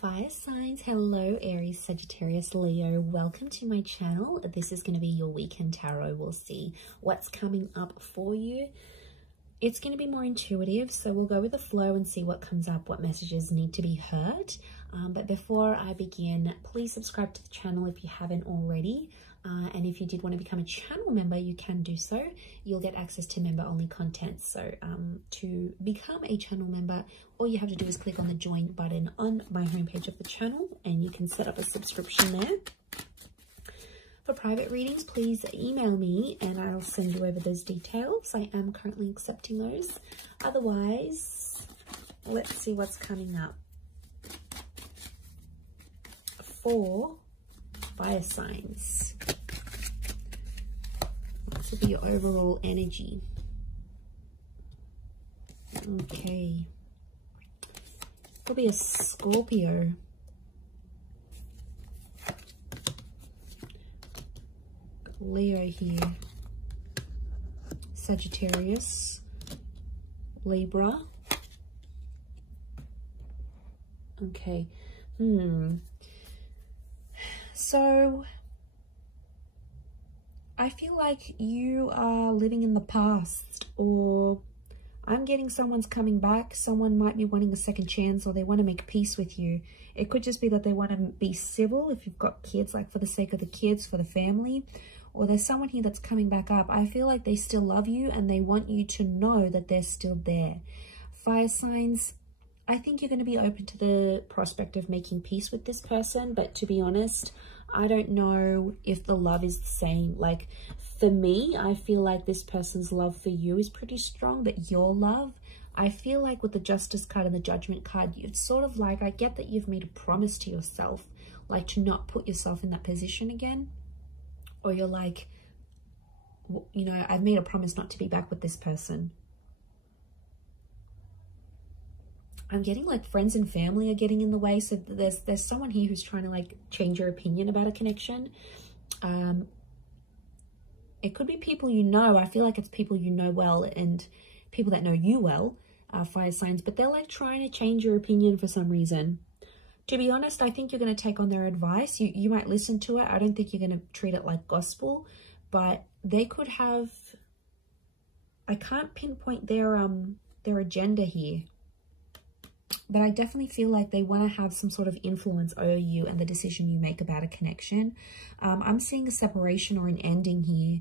Fire signs, hello Aries, Sagittarius, Leo. Welcome to my channel. This is going to be your weekend tarot. We'll see what's coming up for you. It's going to be more intuitive, so we'll go with the flow and see what comes up, what messages need to be heard. But before I begin, please subscribe to the channel if you haven't already. And if you did want to become a channel member, you can do so. You'll get access to member-only content. So to become a channel member, all you have to do is click on the join button on my homepage of the channel, and you can set up a subscription there. For private readings, please email me and I'll send you over those details. I am currently accepting those. Otherwise, let's see what's coming up for fire signs. This will be your overall energy. Okay. Could be a Scorpio. Leo here. Sagittarius. Libra. Okay. So I feel like you are living in the past, or I'm getting someone's coming back. Someone might be wanting a second chance, or they want to make peace with you. It could just be that they want to be civil if you've got kids, like for the sake of the kids, for the family. Or there's someone here that's coming back up. I feel like they still love you and they want you to know that they're still there. Fire signs, I think you're going to be open to the prospect of making peace with this person. But to be honest, I don't know if the love is the same. Like for me, I feel like this person's love for you is pretty strong, but your love, I feel like with the Justice card and the Judgment card, it's sort of like, I get that you've made a promise to yourself, like to not put yourself in that position again. Or you're like, you know, I've made a promise not to be back with this person. I'm getting like friends and family are getting in the way. So there's someone here who's trying to like change your opinion about a connection. It could be people you know. I feel like it's people you know well and people that know you well, fire signs. But they're like trying to change your opinion for some reason. To be honest, I think you're going to take on their advice. You might listen to it. I don't think you're going to treat it like gospel. But they could have... I can't pinpoint their agenda here. But I definitely feel like they want to have some sort of influence over you and the decision you make about a connection. I'm seeing a separation or an ending here.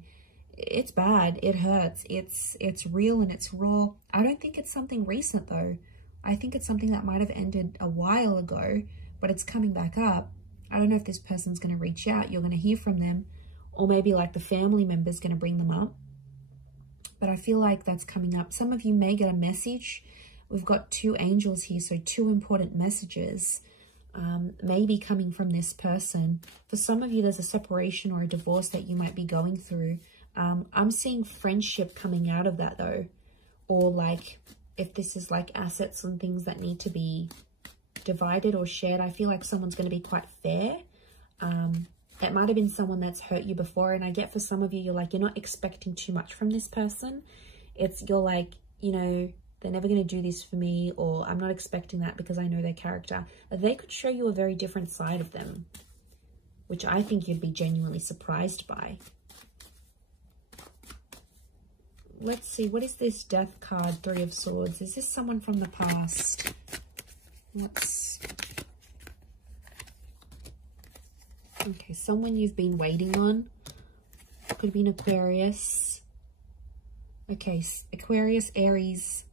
It's bad. It hurts. It's real and it's raw. I don't think it's something recent though. I think it's something that might have ended a while ago, but it's coming back up. I don't know if this person's going to reach out. You're going to hear from them, or maybe like the family member's going to bring them up. But I feel like that's coming up. Some of you may get a message. We've got two angels here, so two important messages maybe coming from this person. For some of you, there's a separation or a divorce that you might be going through. I'm seeing friendship coming out of that though, or like if this is like assets and things that need to be divided or shared, I feel like someone's going to be quite fair. It might have been someone that's hurt you before, and I get for some of you, you're like, you're not expecting too much from this person. You're like, you know, they're never going to do this for me, or I'm not expecting that because I know their character. They could show you a very different side of them, which I think you'd be genuinely surprised by. Let's see, what is this Death card, Three of Swords? Is this someone from the past? Okay, someone you've been waiting on. Could be an Aquarius. Okay, Aquarius, Aries.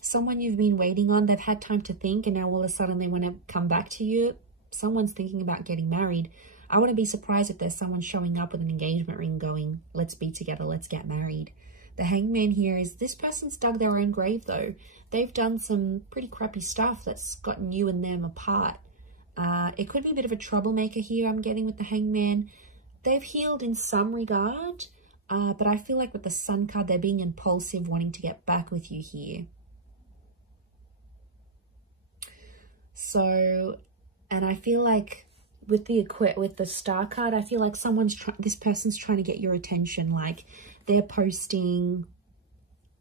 Someone you've been waiting on. They've had time to think, and now all of a sudden they want to come back to you. Someone's thinking about getting married. I wouldn't be surprised if there's someone showing up with an engagement ring going, let's be together, let's get married. The Hangman here is this person's dug their own grave though. They've done some pretty crappy stuff that's gotten you and them apart. It could be a bit of a troublemaker here, I'm getting with the Hangman. They've healed in some regard, but I feel like with the Sun card, they're being impulsive, wanting to get back with you here. So, and I feel like with the Star card, I feel like this person's trying to get your attention. Like they're posting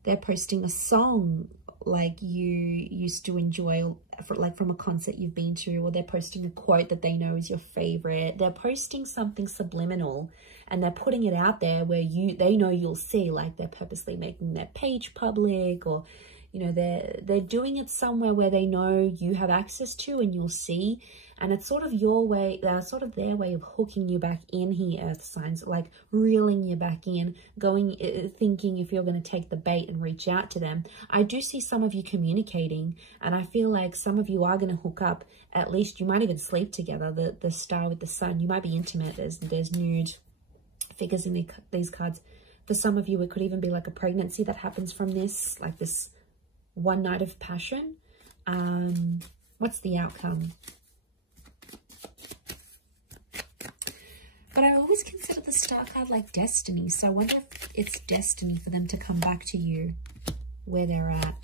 a song like you used to enjoy, like from a concert you've been to, or they're posting a quote that they know is your favorite. They're posting something subliminal and they're putting it out there where they know you'll see, like they're purposely making their page public, or you know, they're doing it somewhere where they know you have access to and you'll see. And it's sort of your way, sort of their way of hooking you back in here, earth signs, like reeling you back in, thinking if you're going to take the bait and reach out to them. I do see some of you communicating, and I feel like some of you are going to hook up. At least you might even sleep together. The star with the sun, you might be intimate. There's nude figures in these cards. For some of you, it could even be like a pregnancy that happens from this, like this one night of passion. What's the outcome? But I always consider the star card like destiny. So I wonder if it's destiny for them to come back to you where they're at.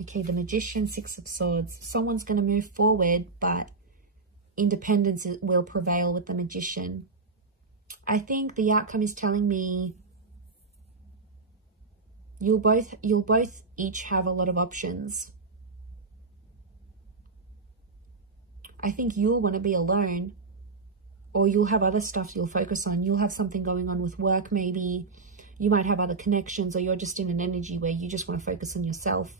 Okay, the Magician, Six of Swords. Someone's going to move forward, but independence will prevail with the Magician. I think the outcome is telling me you'll both each have a lot of options. I think you'll want to be alone, or you'll have other stuff you'll focus on. You'll have something going on with work, maybe. You might have other connections, or you're just in an energy where you just want to focus on yourself.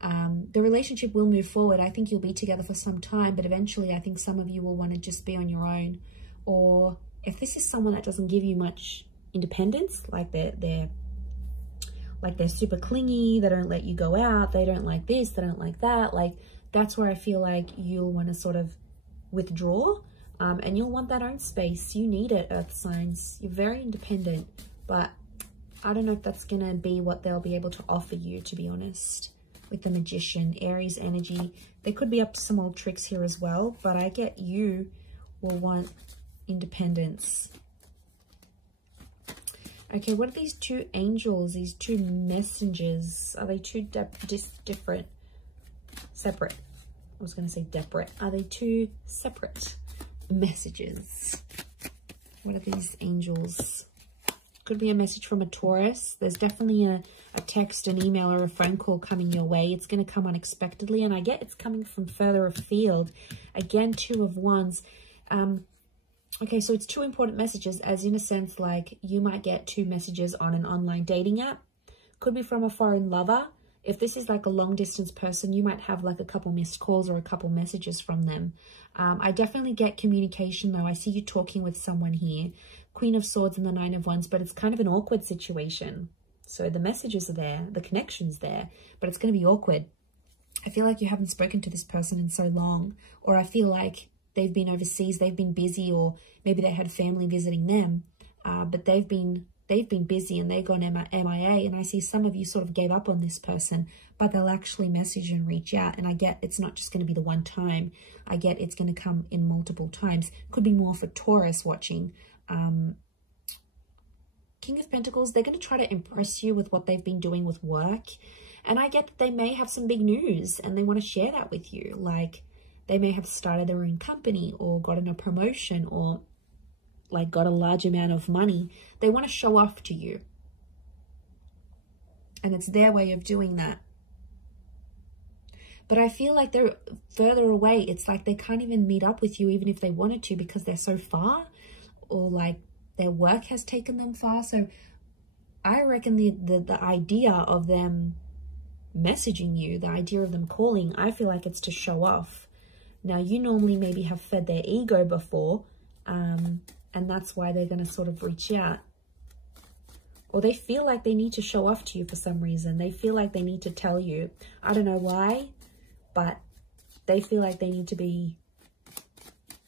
The relationship will move forward. I think you'll be together for some time, but eventually I think some of you will want to just be on your own. Or if this is someone that doesn't give you much independence, like they're super clingy, they don't let you go out, they don't like this, they don't like that, like that's where I feel like you'll want to sort of withdraw. And you'll want that own space. You need it, earth signs. You're very independent, but I don't know if that's going to be what they'll be able to offer you, to be honest. With the Magician, Aries energy, they could be up to some old tricks here as well, but I get you will want independence. Okay, what are these two angels, these two messengers? Are they two different? Separate. I was going to say separate. Are they two separate messages? What are these angels? Could be a message from a Taurus. There's definitely a text, an email, or a phone call coming your way. It's going to come unexpectedly, and I get it's coming from further afield. Again, Two of Wands. Okay, so it's two important messages, as in a sense, like you might get two messages on an online dating app. Could be from a foreign lover. If this is like a long distance person, you might have like a couple missed calls or a couple messages from them. I definitely get communication though. I see you talking with someone here. Queen of Swords and the Nine of Wands, but it's kind of an awkward situation. So the messages are there, the connection's there, but it's going to be awkward. I feel like you haven't spoken to this person in so long, or I feel like they've been overseas, they've been busy, or maybe they had family visiting them, but they've been busy and they've gone MIA, and I see some of you sort of gave up on this person, but they'll actually message and reach out, and I get it's not just going to be the one time. I get it's going to come in multiple times. Could be more for Taurus watching. King of Pentacles, they're going to try to impress you with what they've been doing with work, and I get that they may have some big news and they want to share that with you. Like they may have started their own company or gotten a promotion or like got a large amount of money. They want to show off to you, and it's their way of doing that. But I feel like they're further away. It's like they can't even meet up with you even if they wanted to, because they're so far, or like their work has taken them far. So I reckon the idea of them messaging you, the idea of them calling, I feel like it's to show off. Now, you normally maybe have fed their ego before, and that's why they're going to sort of reach out. Or they feel like they need to show off to you for some reason. They feel like they need to tell you. I don't know why, but they feel like they need to be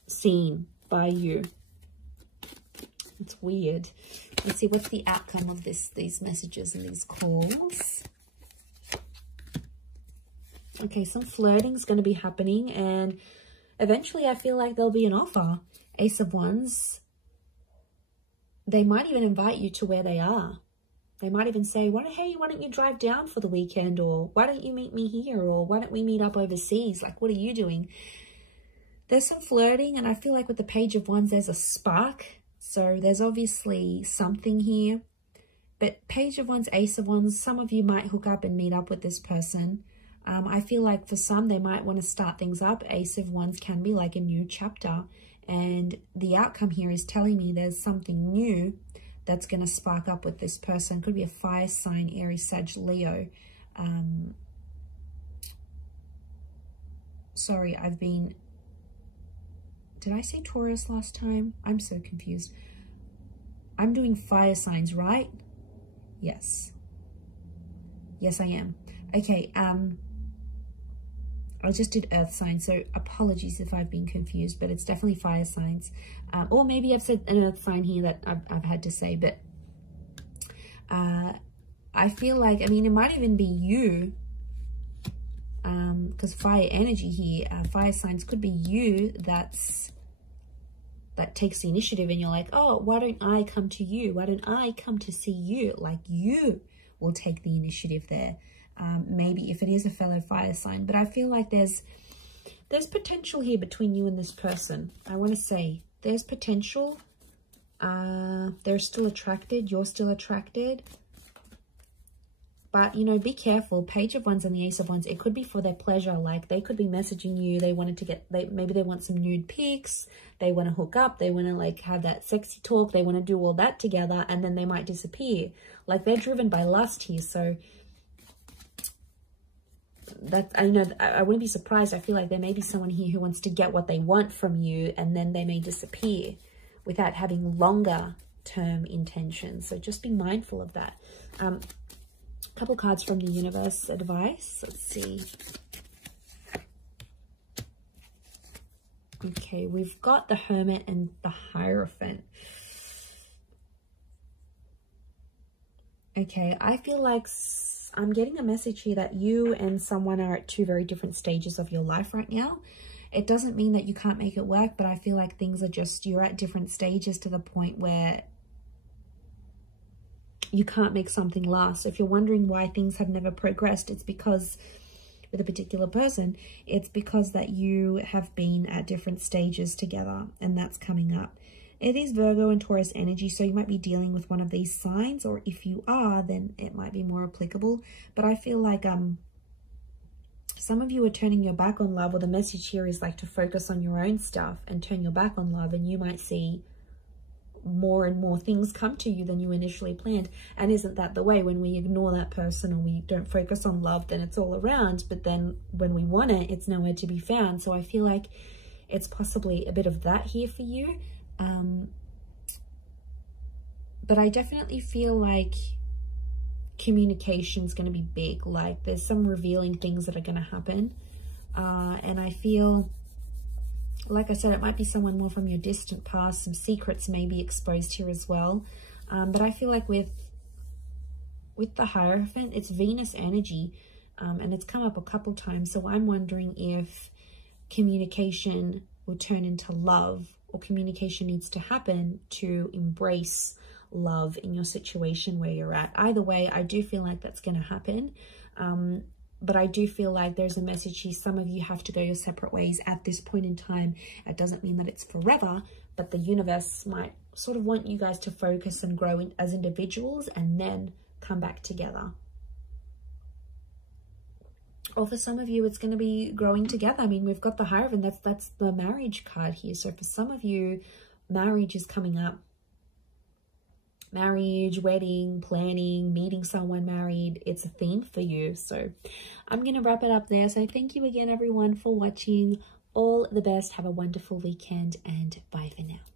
seen by you. It's weird. Let's see, what's the outcome of these messages and these calls? Okay, some flirting is going to be happening, and eventually I feel like there'll be an offer. Ace of Wands. They might even invite you to where they are. They might even say, hey, why don't you drive down for the weekend? Or why don't you meet me here? Or why don't we meet up overseas? Like, what are you doing? There's some flirting, and I feel like with the Page of Wands, there's a spark. So there's obviously something here. But Page of Wands, Ace of Wands, some of you might hook up and meet up with this person. I feel like for some, they might want to start things up. Ace of Wands can be like a new chapter. And the outcome here is telling me there's something new that's going to spark up with this person. Could be a fire sign, Aries, Sag, Leo. Sorry, did I say Taurus last time? I'm so confused. I'm doing fire signs, right? Yes. Yes, I am. Okay, I just did earth signs, so apologies if I've been confused, but it's definitely fire signs. Or maybe I've said an earth sign here that I've had to say, but I feel like, I mean, it might even be you, because fire energy here, fire signs could be you that takes the initiative, and you're like, oh, why don't I come to you? Why don't I come to see you? Like, you will take the initiative there. Maybe if it is a fellow fire sign, but I feel like there's potential here between you and this person. I want to say there's potential. They're still attracted. You're still attracted. But, you know, be careful. Page of Wands and the Ace of Wands, it could be for their pleasure. Like, they could be messaging you. They wanted to get, maybe they want some nude pics. They want to hook up. They want to, like, have that sexy talk. They want to do all that together, and then they might disappear. Like, they're driven by lust here. So, that, I know, I wouldn't be surprised. I feel like there may be someone here who wants to get what they want from you, and then they may disappear without having longer term intentions. So just be mindful of that. Couple cards from the universe advice. Let's see. Okay, we've got the Hermit and the Hierophant. Okay, I feel like I'm getting a message here that you and someone are at two very different stages of your life right now. It doesn't mean that you can't make it work, but I feel like things are just, you're at different stages to the point where you can't make something last. So if you're wondering why things have never progressed, it's because with a particular person, it's because that you have been at different stages together, and that's coming up. It is Virgo and Taurus energy, so you might be dealing with one of these signs, or if you are, then it might be more applicable. But I feel like some of you are turning your back on love, or the message here is like to focus on your own stuff and turn your back on love, and you might see more and more things come to you than you initially planned. And isn't that the way? When we ignore that person or we don't focus on love, then it's all around, but then when we want it, it's nowhere to be found. So I feel like it's possibly a bit of that here for you. But I definitely feel like communication is going to be big. Like, there's some revealing things that are going to happen. And I feel, like I said, it might be someone more from your distant past. Some secrets may be exposed here as well. But I feel like with the Hierophant, it's Venus energy. And it's come up a couple times. So I'm wondering if communication will turn into love, or communication needs to happen to embrace love in your situation where you're at. Either way, I do feel like that's going to happen. But I do feel like there's a message here. Some of you have to go your separate ways at this point in time. It doesn't mean that it's forever, but the universe might sort of want you guys to focus and grow as individuals and then come back together. Or for some of you, it's going to be growing together. I mean, we've got the Hierophant. That's the marriage card here. So for some of you, marriage is coming up. Marriage, wedding, planning, meeting someone married. It's a theme for you. So I'm going to wrap it up there. So thank you again, everyone, for watching. All the best. Have a wonderful weekend, and bye for now.